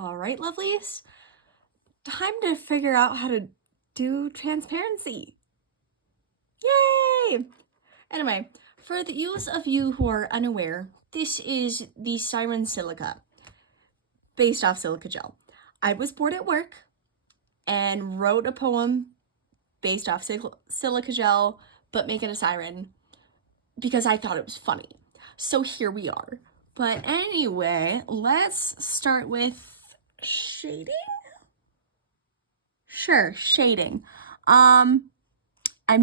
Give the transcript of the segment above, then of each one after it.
All right, lovelies. Time to figure out how to do transparency. Yay! Anyway, for the use of you who are unaware, this is the Siren Silica, based off Silica Gel. I was bored at work and wrote a poem based off Silica Gel, but make it a siren because I thought it was funny. So here we are. But anyway, let's start with shading? Sure, shading. I'm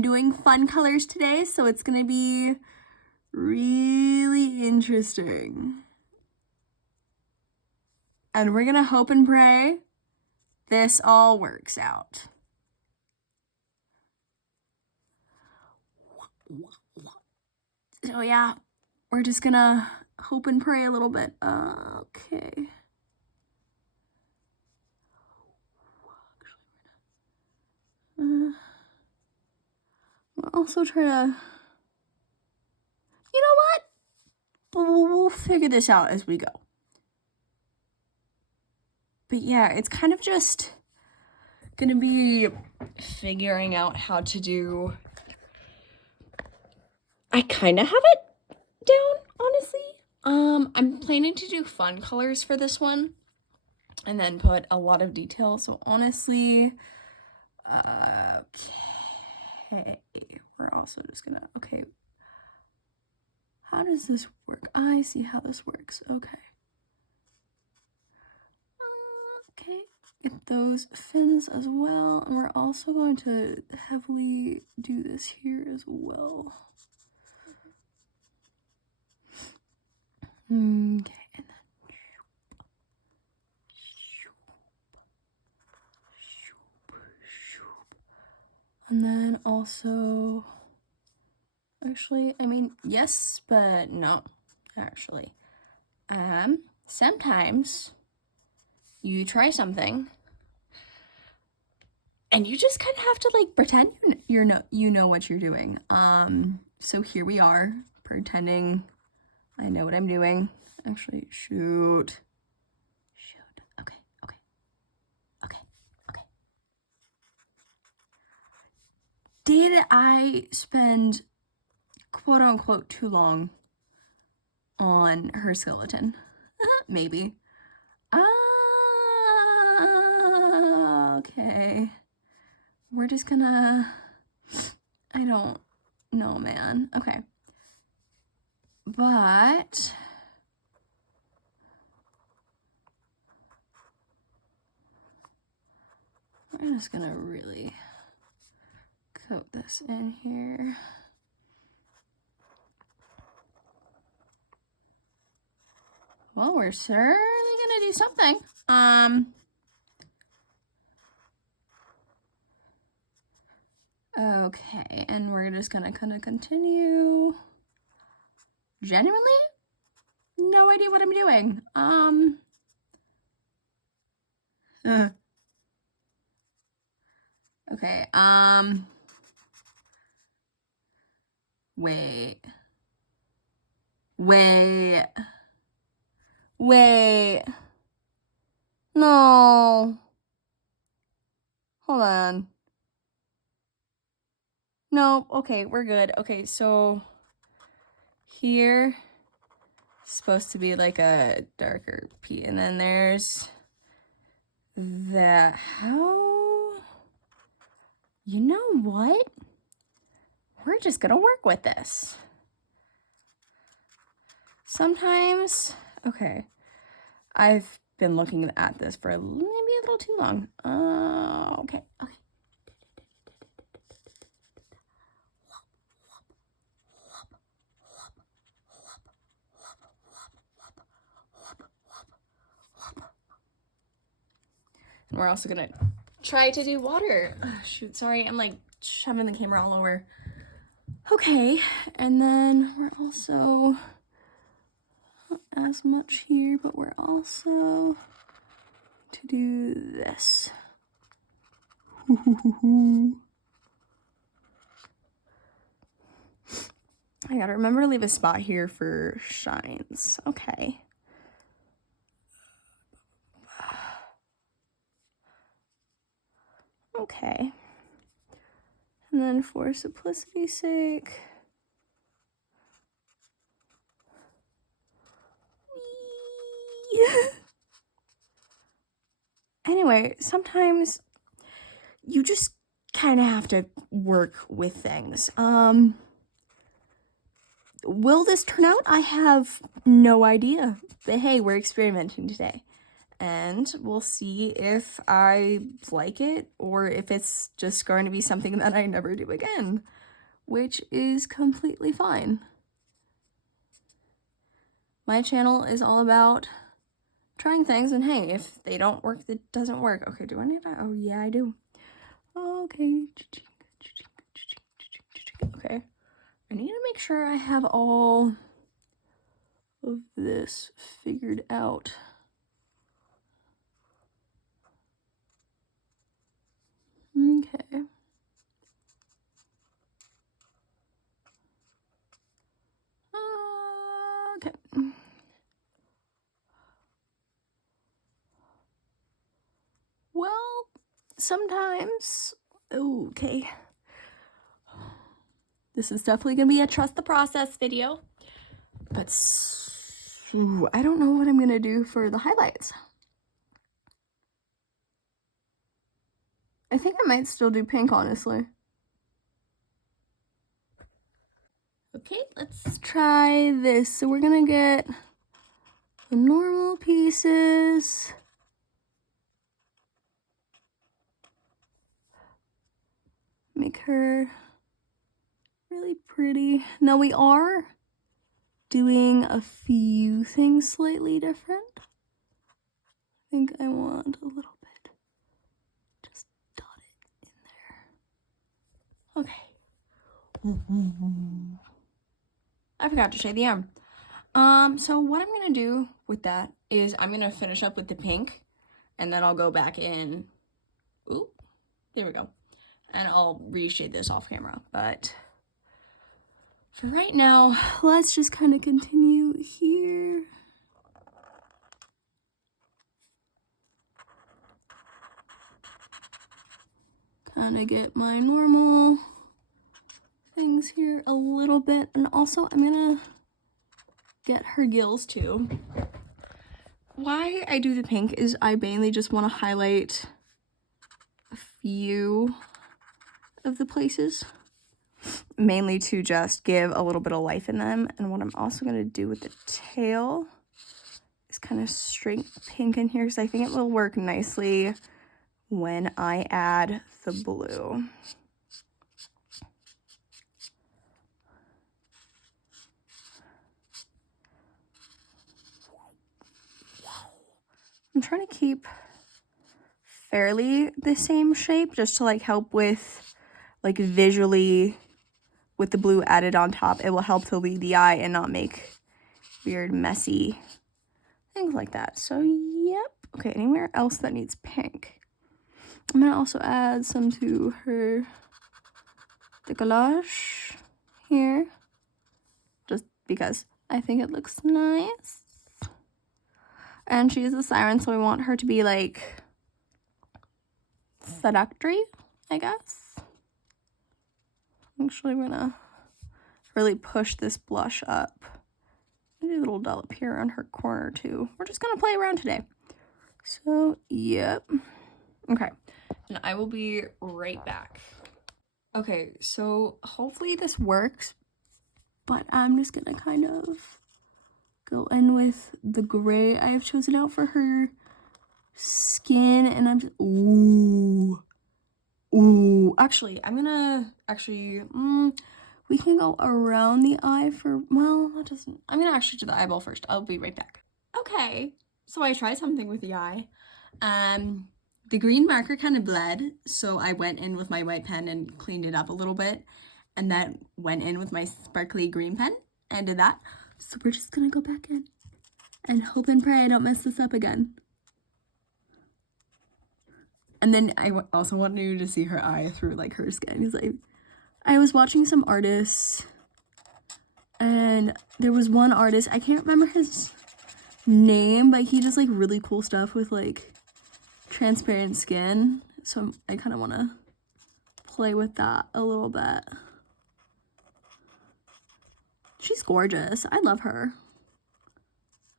doing fun colors today, so it's gonna be really interesting. And we're gonna hope and pray this all works out. So yeah, we're just gonna hope and pray a little bit. Okay. We'll also try to, you know what? We'll figure this out as we go. But yeah, it's kind of just gonna be figuring out how to do. I kind of have it down, honestly. I'm planning to do fun colors for this one and then put a lot of detail. So honestly, okay, we're also just gonna, okay, how does this work? I see how this works. Okay. Okay, get those fins as well. And we're also going to heavily do this here as well. Okay, and then and then also, actually, I mean, yes, but no, actually. Sometimes you try something and you just kind of have to like pretend you know what you're doing. So here we are pretending I know what I'm doing. Actually, shoot. Okay. Did I spend quote unquote too long on her skeleton? Maybe. Okay. We're just gonna, I don't know, man. Okay. But we're just gonna really coat this in here. Well, we're certainly gonna do something. Okay, and we're just gonna kind of continue. Genuinely, no idea what I'm doing. Okay, wait, no, hold on. Nope, okay, we're good. Okay, so here supposed to be like a darker P, and then there's that. How? You know what? We're just gonna work with this. Sometimes, okay, I've been looking at this for maybe a little too long. Okay. And we're also gonna try to do water. Shoot, sorry, I'm like shoving the camera all over. Okay, and then we're also, not as much here, but we're also to do this. I gotta remember to leave a spot here for shines. Okay. okay. And then for simplicity's sake, anyway, sometimes you just kind of have to work with things. Will this turn out? I have no idea. But hey, we're experimenting today. And we'll see if I like it or if it's just going to be something that I never do again, which is completely fine. My channel is all about trying things, and hey, if they don't work, it doesn't work. Okay, do I need that? Oh, yeah, I do. Okay. Okay. I need to make sure I have all of this figured out. Okay. Okay. Well, sometimes, okay. This is definitely gonna be a trust the process video, but I don't know what I'm gonna do for the highlights. I think I might still do pink, honestly. Okay, let's try this. So we're gonna get the normal pieces. Make her really pretty. Now we are doing a few things slightly different. I think I want a little bit. Just dot it in there. Okay. I forgot to shade the arm. So what I'm gonna do with that is I'm gonna finish up with the pink, and then I'll go back in. Ooh, there we go. And I'll reshade this off camera. But for right now, let's just kind of continue here. Kind of get my normal things here a little bit. And also I'm gonna get her gills too. Why I do the pink is I mainly just want to highlight a few of the places, mainly to just give a little bit of life in them. And what I'm also going to do with the tail is kind of straight pink in here, because I think it will work nicely when I add the blue. I'm trying to keep fairly the same shape just to like help with like visually with the blue added on top. It will help to lead the eye and not make weird messy things like that. So yep. Okay, anywhere else that needs pink? I'm gonna also add some to her décollage here, just because I think it looks nice. And she's a siren, so I want her to be like seductory, I guess. Actually, we're gonna really push this blush up. And do a little dollop here on her corner too. We're just gonna play around today. So, yep. Okay, and I will be right back. Okay, so hopefully this works, but I'm just gonna kind of go in with the gray I have chosen out for her skin, and I'm just, ooh, actually, I'm gonna, we can go around the eye for, well, that doesn't, I'm gonna actually do the eyeball first. I'll be right back. Okay, so I tried something with the eye. The green marker kind of bled, so I went in with my white pen and cleaned it up a little bit, and then went in with my sparkly green pen and did that. So we're just gonna go back in and hope and pray I don't mess this up again. And then I also want you to see her eye through like her skin, because I was watching some artists, and there was one artist, I can't remember his name, but he does like really cool stuff with like transparent skin. so I kind of want to play with that a little bit. She's gorgeous. I love her.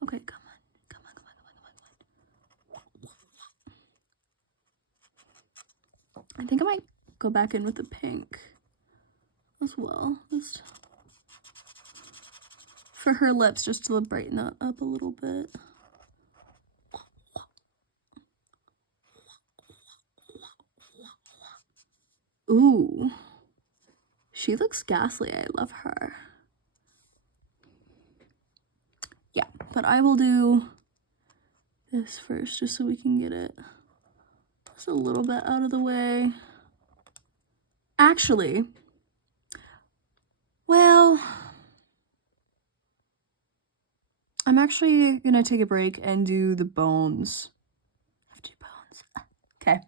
Okay, come on. Come on, come on, come on, come on. I think I might go back in with the pink as well. Just for her lips, just to brighten that up a little bit. Ooh. She looks ghastly. I love her. Yeah, but I will do this first just so we can get it just a little bit out of the way. Actually, well, I'm actually gonna take a break and do the bones. I have to do bones. Okay.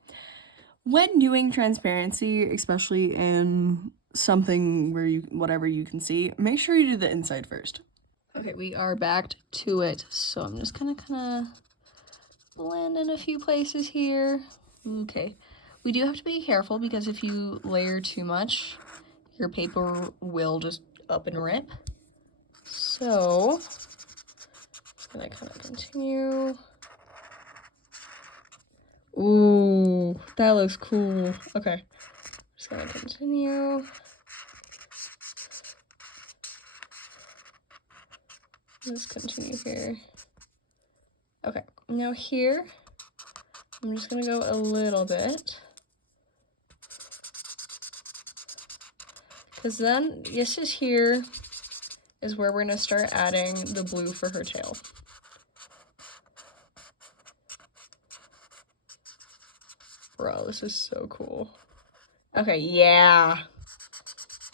When doing transparency, especially in something where whatever you can see, make sure you do the inside first. Okay, we are back to it. So I'm just gonna kind of blend in a few places here. Okay. We do have to be careful because if you layer too much, your paper will just up and rip. So, just gonna kind of continue. Ooh, that looks cool. Okay, just gonna continue. Let's continue here. Okay, now here, I'm just gonna go a little bit. Because then, this is here, is where we're gonna start adding the blue for her tail. Bro, this is so cool. Okay, yeah.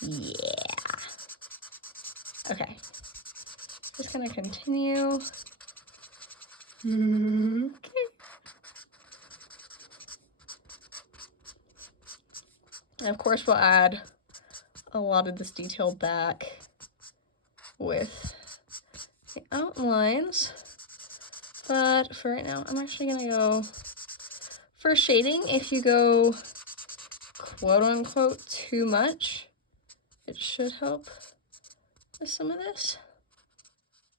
Yeah. Okay. Just gonna continue. Okay. And of course, we'll add a lot of this detail back with the outlines. But for right now, I'm actually gonna go for shading. If you go quote unquote too much, it should help with some of this.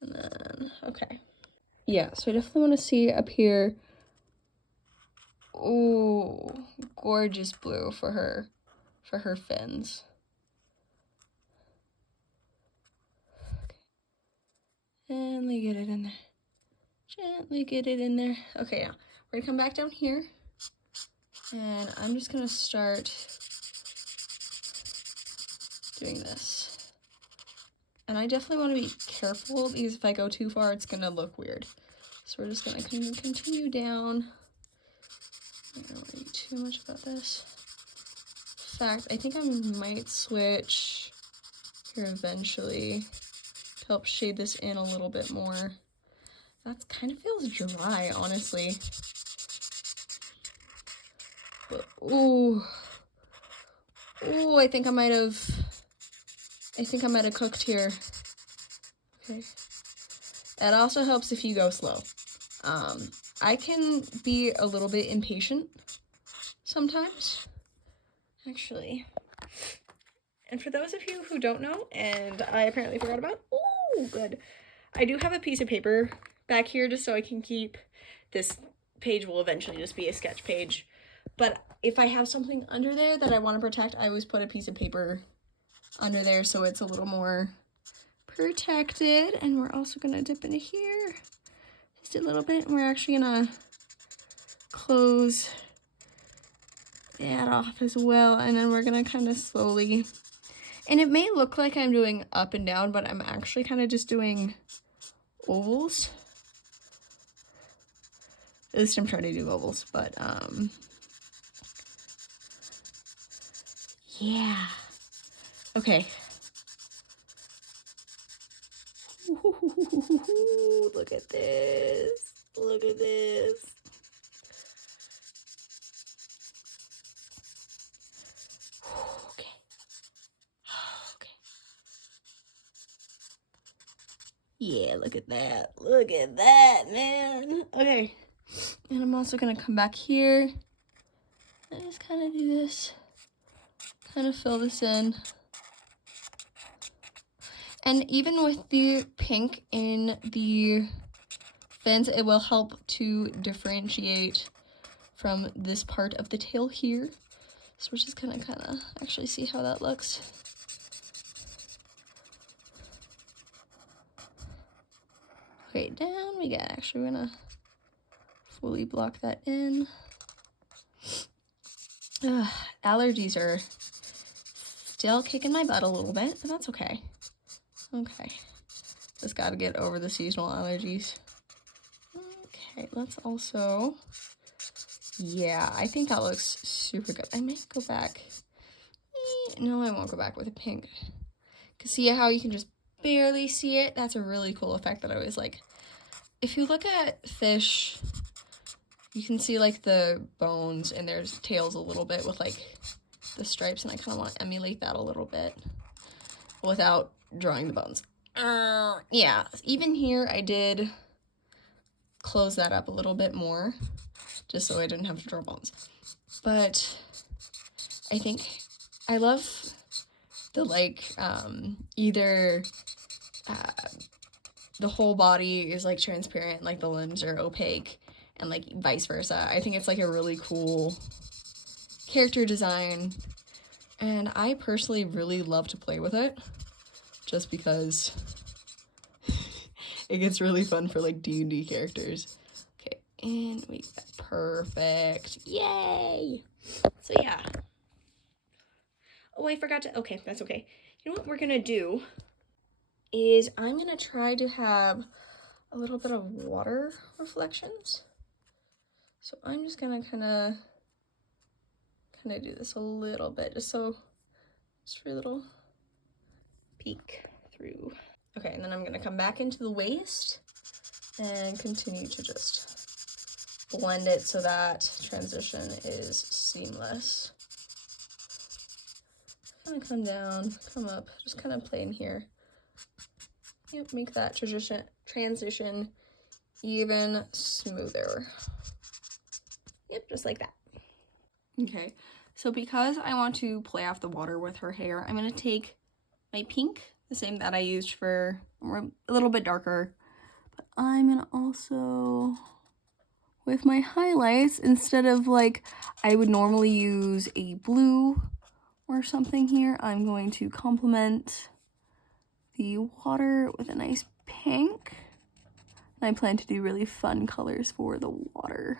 And then, okay. Yeah, so I definitely want to see up here. Ooh, gorgeous blue for her fins. Okay. Gently get it in there. Gently get it in there. Okay, now we're gonna come back down here. And I'm just gonna start doing this. And I definitely want to be careful because if I go too far, it's gonna look weird. So we're just gonna continue down. I don't want to do too much about this. In fact, I think I might switch here eventually to help shade this in a little bit more. That kind of feels dry, honestly. But, ooh, I think I might have cooked here. Okay. That also helps if you go slow. I can be a little bit impatient sometimes, actually. And for those of you who don't know, and I apparently forgot about, ooh, good. I do have a piece of paper back here just so I can keep this page will eventually just be a sketch page. But if I have something under there that I want to protect, I always put a piece of paper under there so it's a little more protected. And we're also going to dip into here just a little bit. And we're actually going to close that off as well. And then we're going to kind of slowly, and it may look like I'm doing up and down, but I'm actually kind of just doing ovals. At least I'm trying to do ovals, but yeah. Okay. Ooh, look at this. Look at this. Okay. Okay. Yeah, look at that. Look at that, man. Okay. And I'm also going to come back here I just kind of do this, kind of fill this in. And even with the pink in the fins, it will help to differentiate from this part of the tail here. So we're just gonna kind of actually see how that looks. Okay, down we get. Actually, we're gonna fully block that in. Allergies are still kicking my butt a little bit, but that's okay. Okay, just gotta get over the seasonal allergies. Okay, let's also, yeah, I think that looks super good. I might go back. No, I won't go back with a pink. Cause see how you can just barely see it? That's a really cool effect that I always like. If you look at fish, you can see like the bones and their tails a little bit with like the stripes, and I kind of want to emulate that a little bit without drawing the bones. Yeah, even here I did close that up a little bit more just so I didn't have to draw bones. But I think I love the like either the whole body is like transparent, like the limbs are opaque, and like vice versa. I think it's like a really cool character design, and I personally really love to play with it just because it gets really fun for like D&D characters. Okay, and we got perfect. Yay! So yeah. Oh, I forgot to, okay, that's okay. You know what we're gonna do is I'm gonna try to have a little bit of water reflections. So I'm just gonna kind of do this a little bit, just for a little peek through. Okay, and then I'm gonna come back into the waist and continue to just blend it so that transition is seamless. Kind of come down, come up, just kind of play in here. Yep, make that transition even smoother. Yep, just like that. Okay, so because I want to play off the water with her hair, I'm gonna take my pink, the same that I used for a little bit darker, but I'm gonna also, with my highlights, instead of like I would normally use a blue or something here, I'm going to complement the water with a nice pink. And I plan to do really fun colors for the water.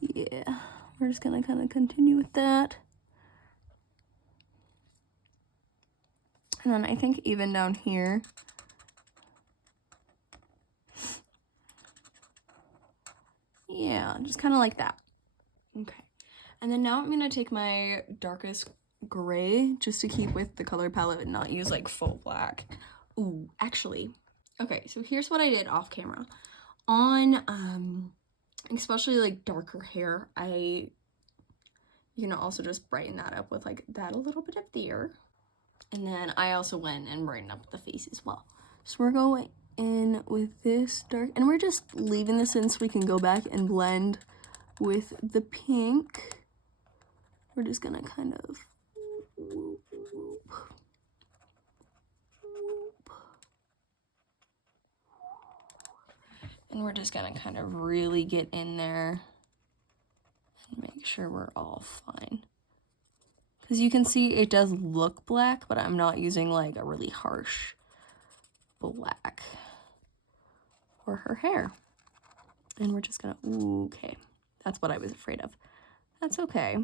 Yeah, we're just gonna kind of continue with that. And then I think even down here, yeah, just kind of like that. Okay, and then now I'm gonna take my darkest gray just to keep with the color palette and not use like full black. Ooh, actually, okay, so here's what I did off camera. On especially like darker hair, you can also just brighten that up with like that a little bit up there. And then I also went and brightened up the face as well. So we're going in with this dark, and we're just leaving this in so we can go back and blend with the pink. We're just gonna kind of whoop, whoop, whoop. And we're just gonna kind of really get in there and make sure we're all fine. Because you can see it does look black, but I'm not using like a really harsh black for her hair. And we're just gonna, ooh, okay. That's what I was afraid of. That's okay.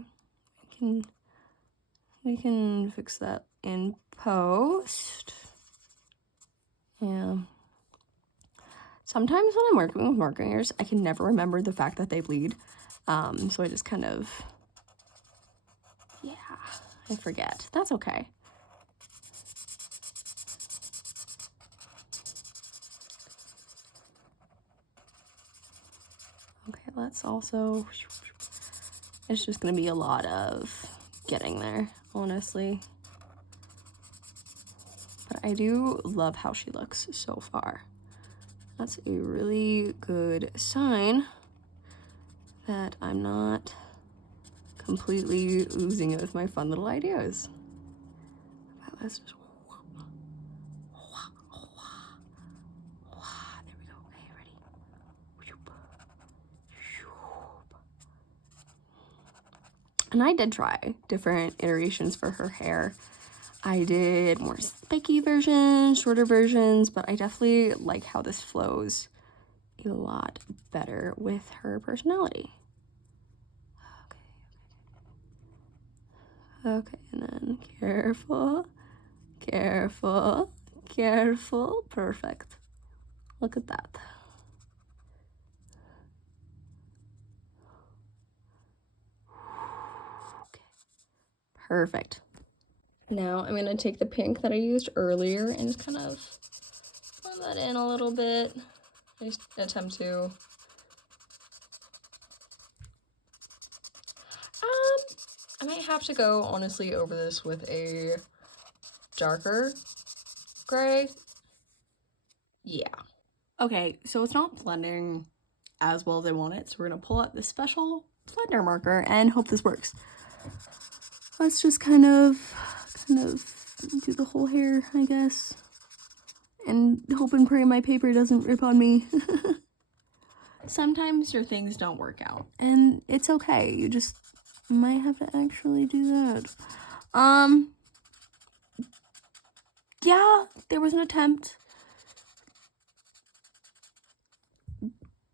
We can fix that in post. Yeah. Sometimes when I'm working with markers, I can never remember the fact that they bleed. So I just kind of, yeah, I forget. That's okay. Okay, let's also, it's just gonna be a lot of getting there, honestly. But I do love how she looks so far. That's a really good sign that I'm not completely losing it with my fun little ideas. Let's just there we go. Okay, ready? And I did try different iterations for her hair. I did more spiky versions, shorter versions, but I definitely like how this flows a lot better with her personality. Okay, and then careful, careful, careful. Perfect. Look at that. Okay. Perfect. Now I'm gonna take the pink that I used earlier and just kind of blend that in a little bit. I just attempt to I might have to go honestly over this with a darker gray. Yeah. Okay, so it's not blending as well as I want it, so we're gonna pull out this special blender marker and hope this works. Let's just kind of do the whole hair, I guess, and hope and pray my paper doesn't rip on me. Sometimes your things don't work out, and it's okay. You just might have to actually do that. Yeah, there was an attempt.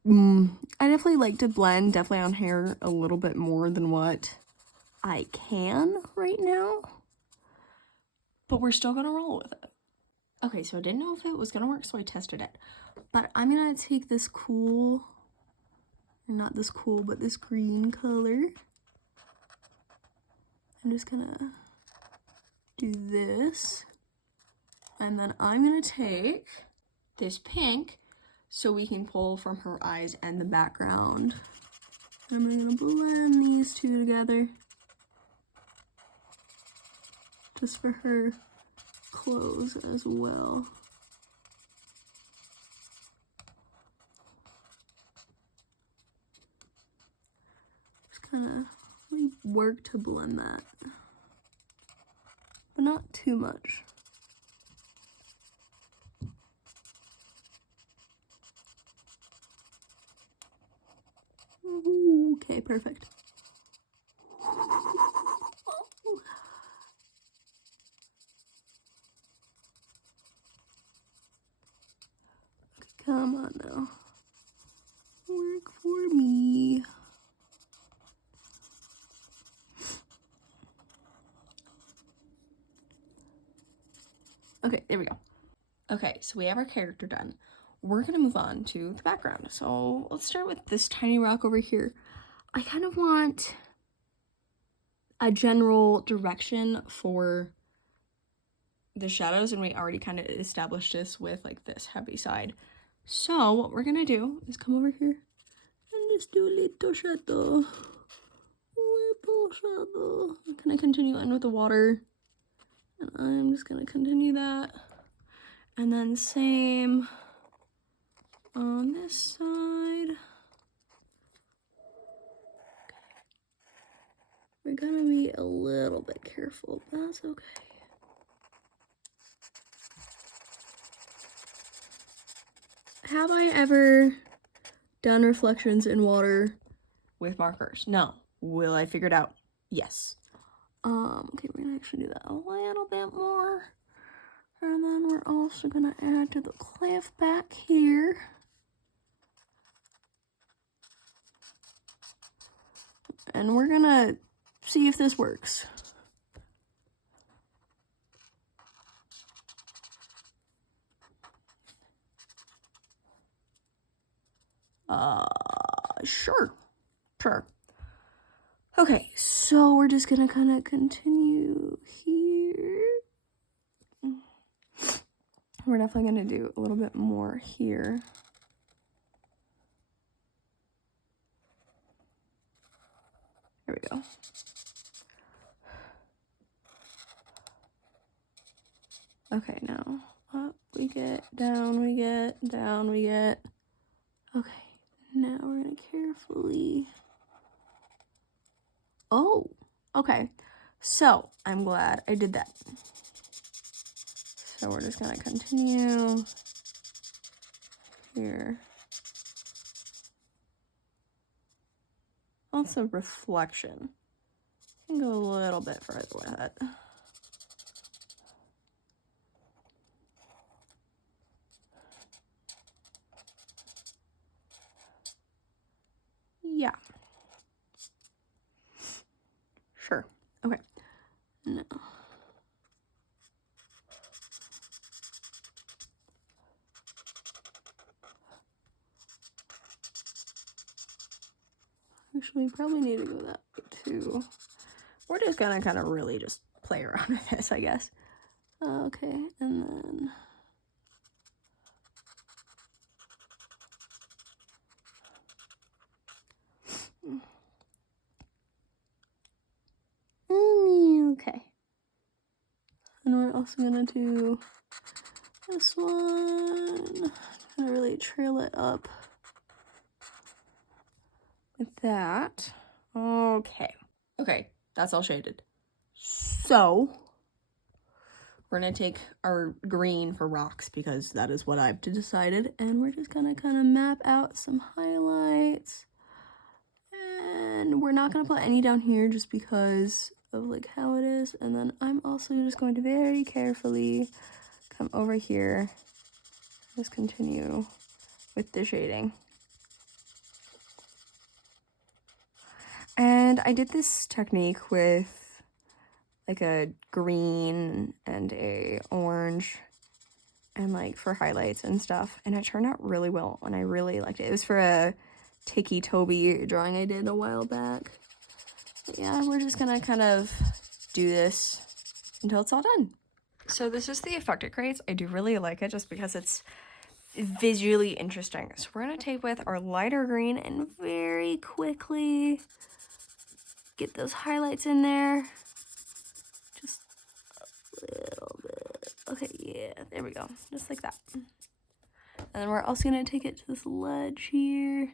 I definitely like to blend on hair a little bit more than what I can right now, but we're still gonna roll with it. Okay, so I didn't know if it was gonna work, so I tested it. But I'm gonna take this cool, not this cool, but this green color. I'm just gonna do this. And then I'm gonna take this pink so we can pull from her eyes and the background. And I'm gonna blend these two together. Just for her clothes as well. Just kind of really work to blend that, but not too much. Okay, perfect. Come on now. Work for me. Okay, there we go. Okay, so we have our character done. We're gonna move on to the background. So let's start with this tiny rock over here. I kind of want a general direction for the shadows, and we already kind of established this with like this heavy side. So what we're gonna do is come over here and just do a little shadow. Little shadow. I'm gonna continue in with the water, and I'm just gonna continue that. And then same on this side. We're gonna be a little bit careful, but that's okay. Have I ever done reflections in water with markers? No. Will I figure it out? Yes. Okay, we're gonna actually do that a little bit more. And then we're also gonna add to the cliff back here. And we're gonna see if this works. Sure. Okay, so we're just gonna kind of continue here. We're definitely gonna do a little bit more here. There we go. Okay, now we get, down we get, down we get. Okay, now we're gonna carefully. Oh, okay. So I'm glad I did that. So we're just gonna continue here. Also reflection. You can go a little bit further with it. Yeah. Sure. Okay. No. Actually, probably need to go that way too. We're just gonna kind of really just play around with this, I guess. Okay, and then. Okay. And we're also gonna do this one. Gonna really trail it up with that. Okay. Okay, that's all shaded. So we're gonna take our green for rocks because that is what I've decided, and we're just gonna kind of map out some highlights. And we're not gonna put any down here just because of like how it is. And then I'm also just going to very carefully come over here, just continue with the shading. And I did this technique with like a green and a orange and like for highlights and stuff, and it turned out really well and I really liked it. It was for a Tiki Toby drawing I did a while back. But yeah, we're just gonna kind of do this until it's all done. So this is the effect it creates. I do really like it just because it's visually interesting. So we're gonna take with our lighter green and very quickly get those highlights in there. Just a little bit. Okay, yeah, there we go. Just like that. And then we're also gonna take it to this ledge here.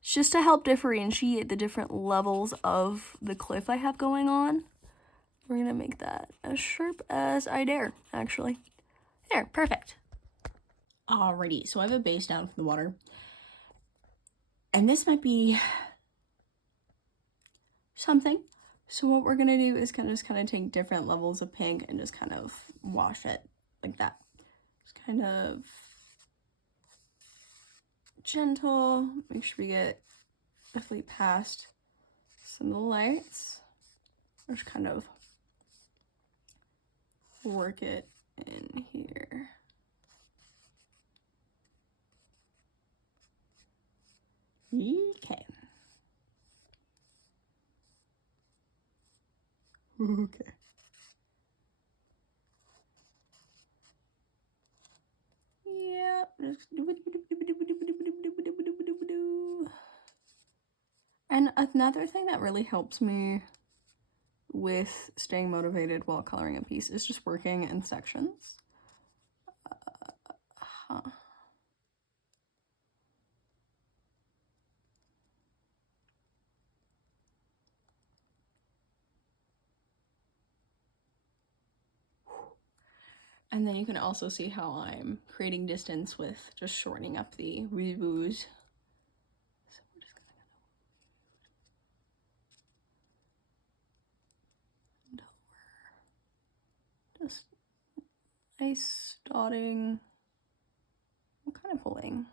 It's just to help differentiate the different levels of the cliff I have going on. We're gonna make that as sharp as I dare, actually. There, perfect. Alrighty, so I have a base down from the water. And this might be something. So what we're gonna do is just kind of take different levels of pink and just kind of wash it like that. Just kind of gentle, make sure we get definitely past some of the lights. Just kind of work it in here. Okay. Okay. Yep. And another thing that really helps me with staying motivated while coloring a piece is just working in sections. And then you can also see how I'm creating distance with just shortening up the reviews. So we're just gonna just nice dotting. I'm kind of pulling.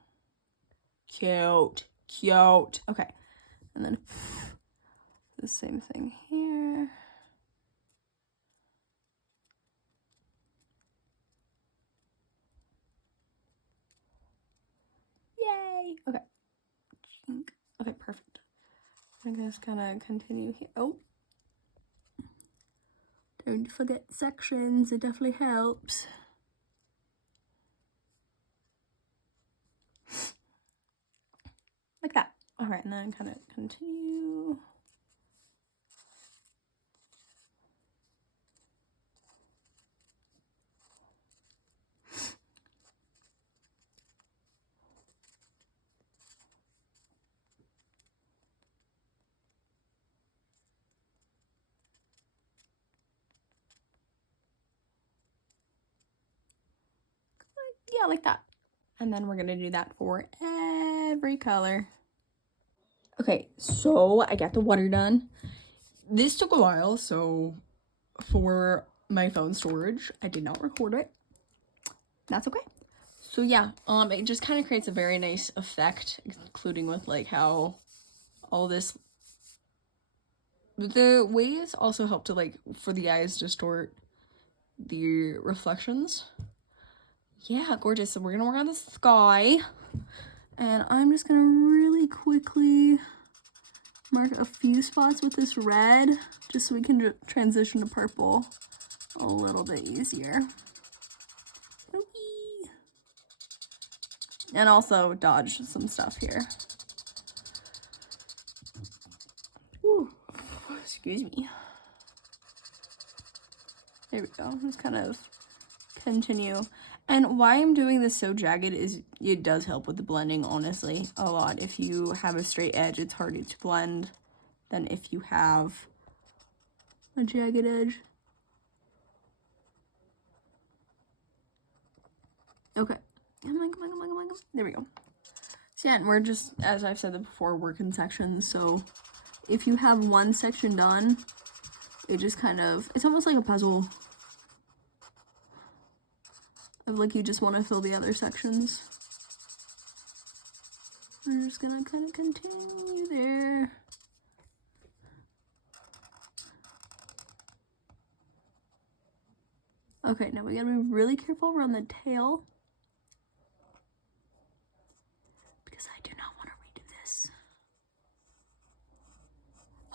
Cute, cute. Okay, and then the same thing here. Yay! Okay. Okay, perfect. I'm just gonna continue here. Oh, don't forget sections. It definitely helps. Like that. All right, and then kind of continue. yeah, like that. And then we're gonna do that for every color. Okay, so I got the water done. This took a while, so for my phone storage, I did not record it. That's okay. So yeah, it just kind of creates a very nice effect, including with like how all this, the waves also help to like for the eyes distort the reflections. Yeah, gorgeous. So we're gonna work on the sky, and I'm just gonna really quickly mark a few spots with this red, just so we can transition to purple a little bit easier. Whee! And also dodge some stuff here. Ooh, excuse me. There we go. Just kind of continue. And why I'm doing this so jagged is it does help with the blending, honestly, a lot. If you have a straight edge, it's harder to blend than if you have a jagged edge. Okay. Come on, come on, come on, come on, come on. There we go. So yeah, and we're just, as I've said before, working sections. So if you have one section done, it just kind of, it's almost like a puzzle. Of like you just want to fill the other sections. I'm just gonna kind of continue there. Okay, now we gotta be really careful around the tail, because I do not want to redo this.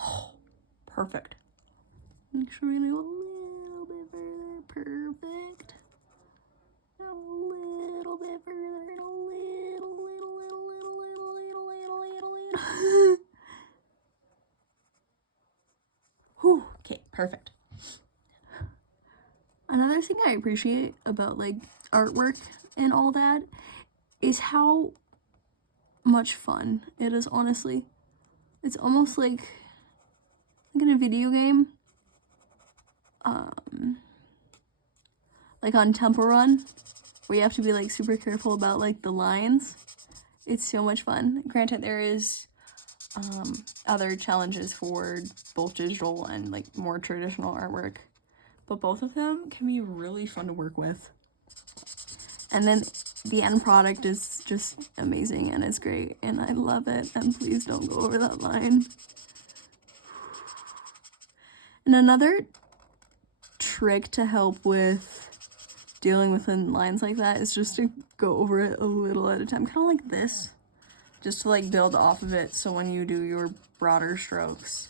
Oh, perfect. Make sure we're gonna go a little bit further. Perfect. A little bit further, and a little. Whew, okay, perfect. Another thing I appreciate about like artwork and all that is how much fun it is, honestly. It's almost like in a video game. Like on Temple Run, where you have to be like super careful about like the lines. It's so much fun. Granted, there is other challenges for both digital and like more traditional artwork, but both of them can be really fun to work with. And then the end product is just amazing and it's great and I love it, and please don't go over that line. And another trick to help with dealing with lines like that is just to go over it a little at a time, kind of like this, just to like build off of it, so when you do your broader strokes,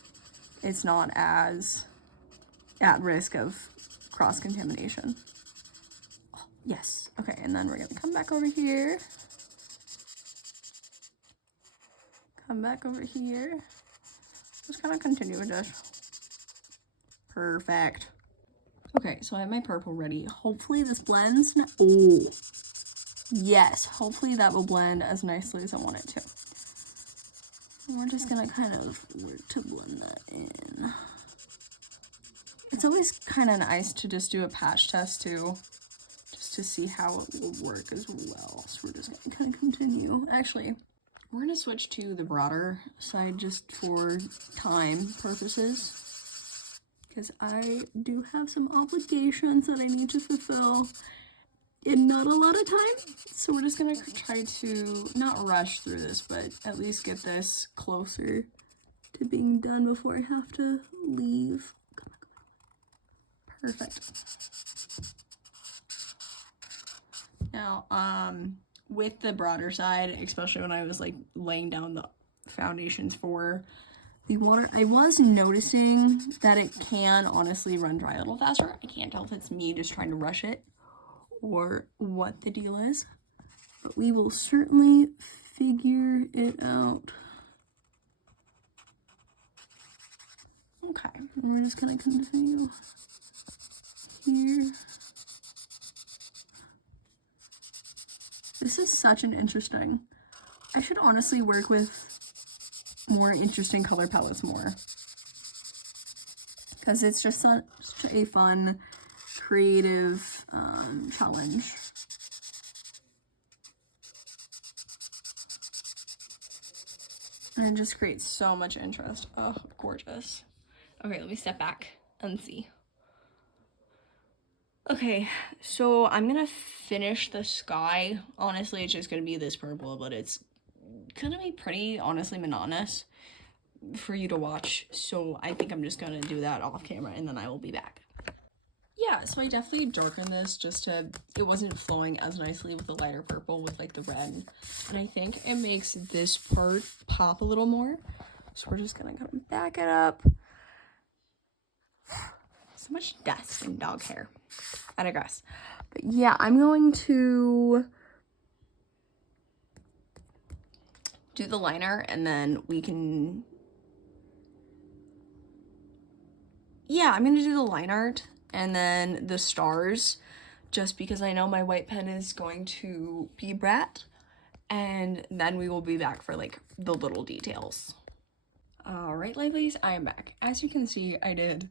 it's not as at risk of cross-contamination. Oh, yes. Okay, and then we're gonna come back over here. Come back over here. Just kind of continue with this. Perfect. Okay, so I have my purple ready. Hopefully this blends. Oh, yes. Hopefully that will blend as nicely as I want it to. And we're just gonna kind of work to blend that in. It's always kind of nice to just do a patch test too, just to see how it will work as well. So we're just gonna kind of continue. Actually, we're gonna switch to the broader side just for time purposes, because I do have some obligations that I need to fulfill in not a lot of time. So we're just gonna try to not rush through this, but at least get this closer to being done before I have to leave. Perfect. Now, with the broader side, especially when I was like laying down the foundations for the water, I was noticing that it can honestly run dry a little faster. I can't tell if it's me just trying to rush it or what the deal is, but we will certainly figure it out. Okay, and we're just gonna continue here. This is such an interesting, I should honestly work with more interesting color palettes more, because it's just such a fun, creative challenge. And it just creates so much interest. Oh, gorgeous. Okay, let me step back and see. Okay, so I'm gonna finish the sky. Honestly, it's just gonna be this purple, but it's gonna be pretty, honestly, monotonous for you to watch. So I think I'm just gonna do that off camera and then I will be back. Yeah, so I definitely darkened this just to, it wasn't flowing as nicely with the lighter purple with like the red. And I think it makes this part pop a little more. So we're just gonna kind of back it up. So much dust and dog hair. I digress. But yeah, I'm going to do the liner and then we can, yeah, I'm gonna do the line art and then the stars, just because I know my white pen is going to be Brat, and then we will be back for like the little details. All right, lovelies, I am back. As you can see, I did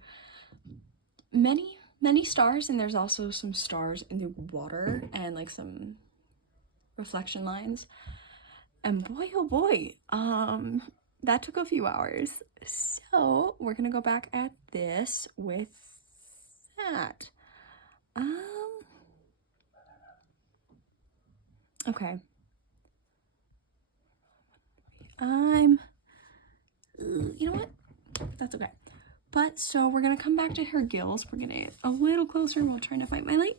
many stars, and there's also some stars in the water and like some reflection lines. And boy, oh boy, that took a few hours. So we're gonna go back at this with that. Okay. You know what? That's okay. But so we're gonna come back to her gills. We're gonna get a little closer while trying to find my light.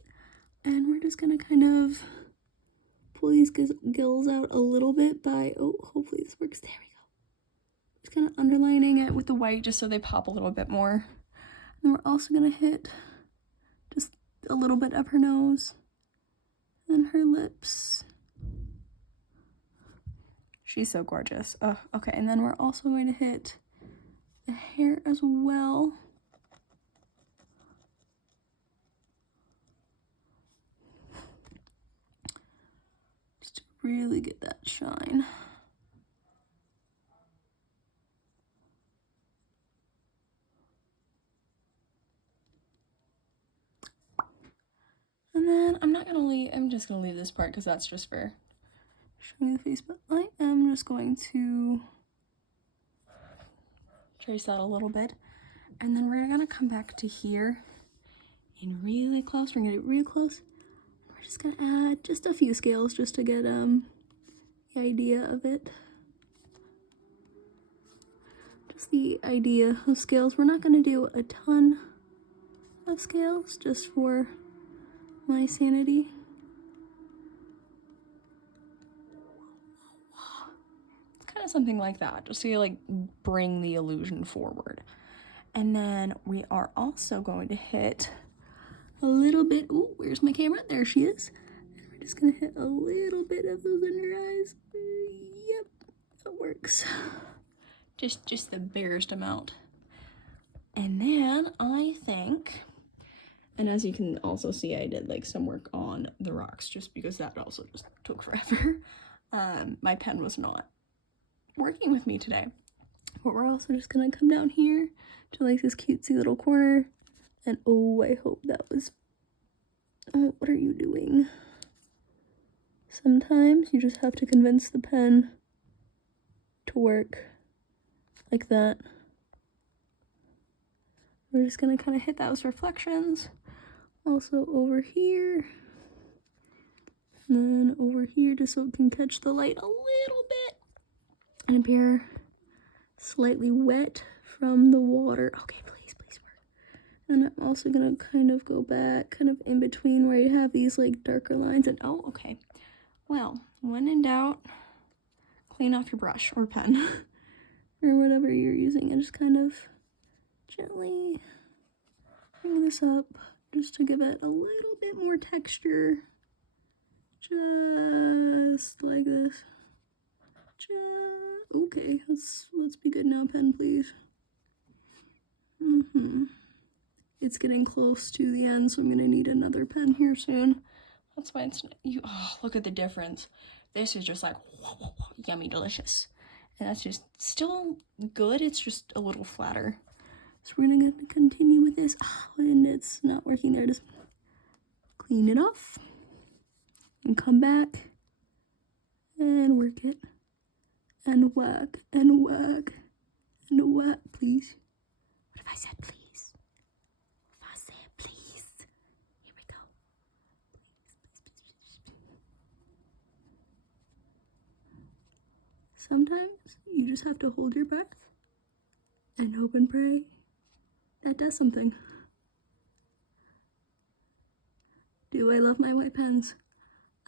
And we're just gonna kind of pull these gills out a little bit by, oh, hopefully this works. There we go. Just kind of underlining it with the white just so they pop a little bit more. And we're also gonna hit just a little bit of her nose and her lips. She's so gorgeous. Oh, okay, and then we're also going to hit the hair as well. Just to really get that shine. And then I'm just gonna leave this part because that's just for showing the face, but I am just going to trace that a little bit. And then we're gonna come back to here and really close. We're gonna get real close. We're just gonna add just a few scales just to get the idea of it. Just the idea of scales. We're not gonna do a ton of scales just for my sanity. It's kind of something like that, just to like bring the illusion forward. And then we are also going to hit a little bit, ooh, where's my camera? There she is. And we're just gonna hit a little bit of those under eyes. Yep, that works. Just the barest amount. And then I think, and as you can also see, I did like some work on the rocks just because that also just took forever. My pen was not working with me today. But we're also just gonna come down here to like this cutesy little corner. And oh, I hope that was, oh, what are you doing? Sometimes you just have to convince the pen to work like that. We're just gonna kind of hit those reflections. Also over here. And then over here just so it can catch the light a little bit. And appear slightly wet from the water. Okay, please work. And I'm also gonna kind of go back, kind of in between where you have these like darker lines. And oh, okay. Well, when in doubt, clean off your brush or pen or whatever you're using, and just kind of gently bring this up just to give it a little bit more texture. Just like this. Okay, let's be good now, pen, please. It's getting close to the end, so I'm gonna need another pen here soon. That's why it's oh, look at the difference. This is just like yummy delicious, and that's just still good. It's just a little flatter. So we're gonna continue with this. Oh, and it's not working there. Just clean it off and come back and work it and whack and whack and whack, please. What if I said please? If I said please. Here we go. Please. Sometimes you just have to hold your breath and hope and pray that does something. Do I love my white pens?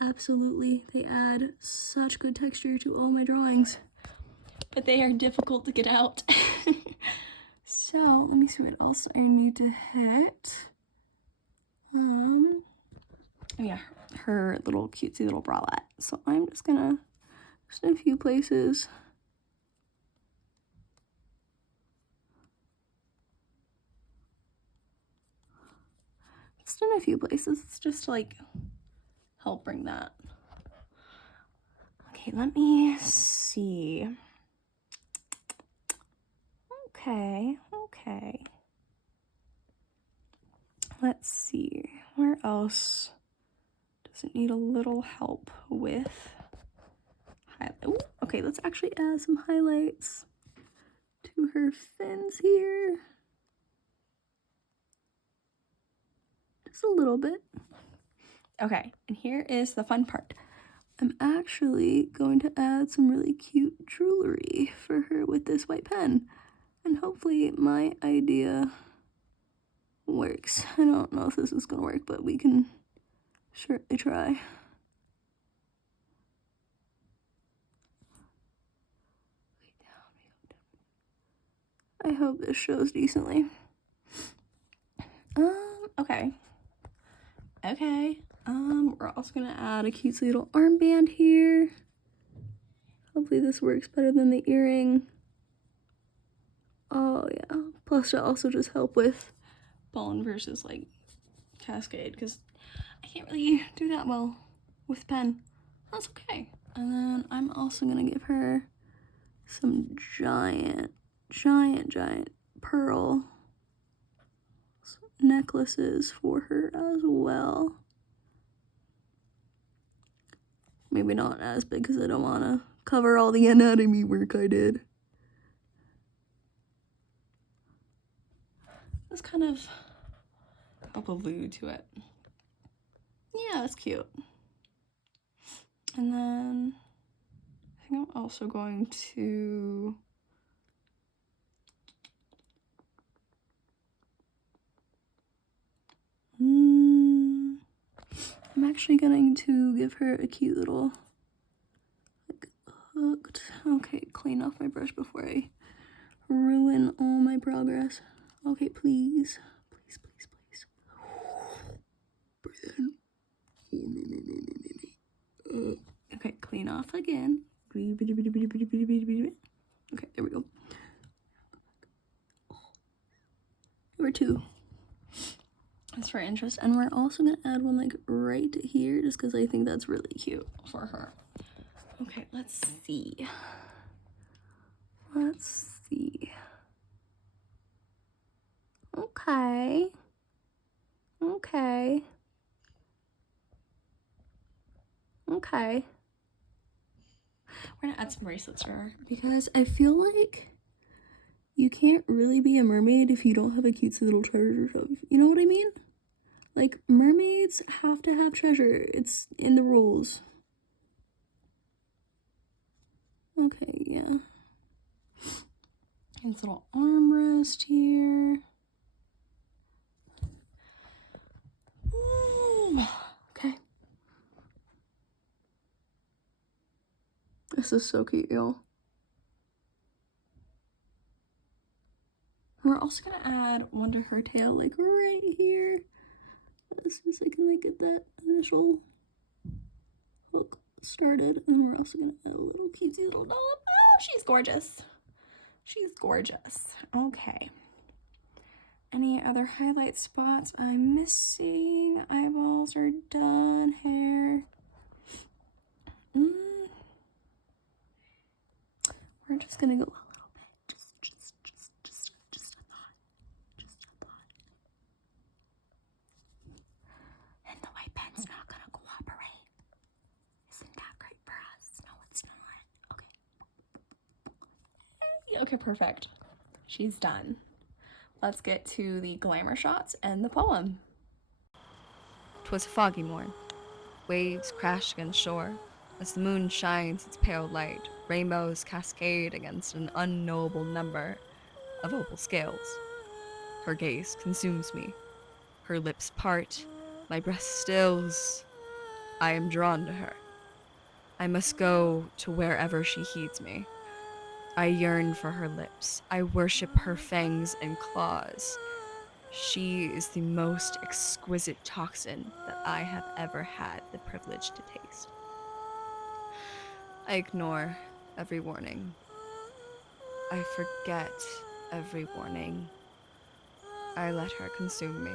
Absolutely. They add such good texture to all my drawings. But they are difficult to get out. So, let me see what else I need to hit. Oh yeah, her little cutesy little bralette. So I'm just gonna, just in a few places. Just in a few places, just to like help bring that. Okay, let me see. Okay. Let's see, where else does it need a little help with? Ooh, okay, let's actually add some highlights to her fins here. Just a little bit. Okay, and here is the fun part. I'm actually going to add some really cute jewelry for her with this white pen. And hopefully my idea works. I don't know if this is gonna work, but we can certainly try. I hope this shows decently. Okay. We're also gonna add a cute little armband here. Hopefully this works better than the earring. Oh yeah, plus it'll also just help with bone versus like cascade, because I can't really do that well with pen. That's okay. And then I'm also gonna give her some giant pearl necklaces for her as well. Maybe not as big because I don't want to cover all the anatomy work I did. Let's kind of help allude to it. Yeah, that's cute. And then I think I'm also going to I'm actually going to give her a cute little like hooked. Okay, clean off my brush before I ruin all my progress. Okay, please. Breathe in. Oh, no. Okay, clean off again. Okay, there we go. Number 2. That's for interest. And we're also gonna add one like right here just because I think that's really cute for her. Okay, let's see. Okay. We're gonna add some bracelets for her because I feel like you can't really be a mermaid if you don't have a cutesy little treasure trove. You know what I mean? Like, mermaids have to have treasure. It's in the rules. Okay, yeah. And this little armrest here. Ooh, okay. This is so cute, y'all. We're also gonna add one to her tail, like right here. As soon as I can like get that initial hook started. And we're also gonna add a little cutesy little dollop. Oh, she's gorgeous. Okay. Any other highlight spots I'm missing? Eyeballs are done. Hair. We're just gonna go a little bit. Just a thought. And the white pen's not gonna cooperate. Isn't that great for us? No, it's not. Okay. Okay, perfect. She's done. Let's get to the glamour shots and the poem. 'Twas a foggy morn. Waves crash against shore. As the moon shines its pale light, rainbows cascade against an unknowable number of opal scales. Her gaze consumes me. Her lips part. My breath stills. I am drawn to her. I must go to wherever she heeds me. I yearn for her lips. I worship her fangs and claws. She is the most exquisite toxin that I have ever had the privilege to taste. I ignore every warning. I forget every warning. I let her consume me.